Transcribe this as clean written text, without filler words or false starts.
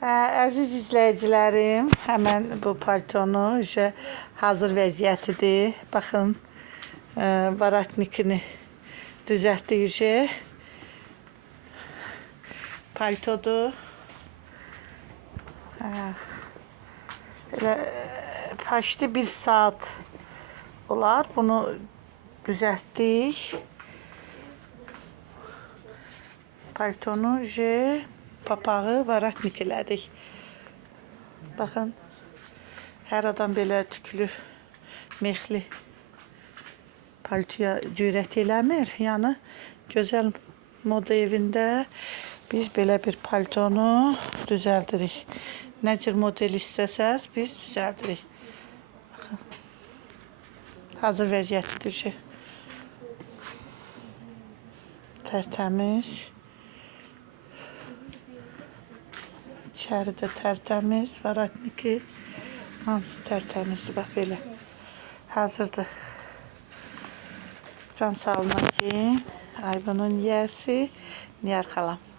Əziz izləyicilərim, həmən bu paltonu hazır vəziyyətidir. Baxın, varatnikini düzəltdik. Paltodur. Elə paşti 1 saat olar. Bunu düzəltdik. Paltonu papağı varatnik elədik. Baxın, hər adam belə tüklü, mexli paltoya cürət eləmir. Yəni, gözəl moda evində biz belə bir paltonu düzəldirik. Nə cür model istəsəz, biz düzəldirik. Baxın, hazır vəziyyətidir. Tərtəmiz. İçəridə tərtəmiz, varatniki hamısı tərtəmizdir, bax belə. Hazırdır. Can sağlığına ki, Aybanın yiyəsi Niyar xalam.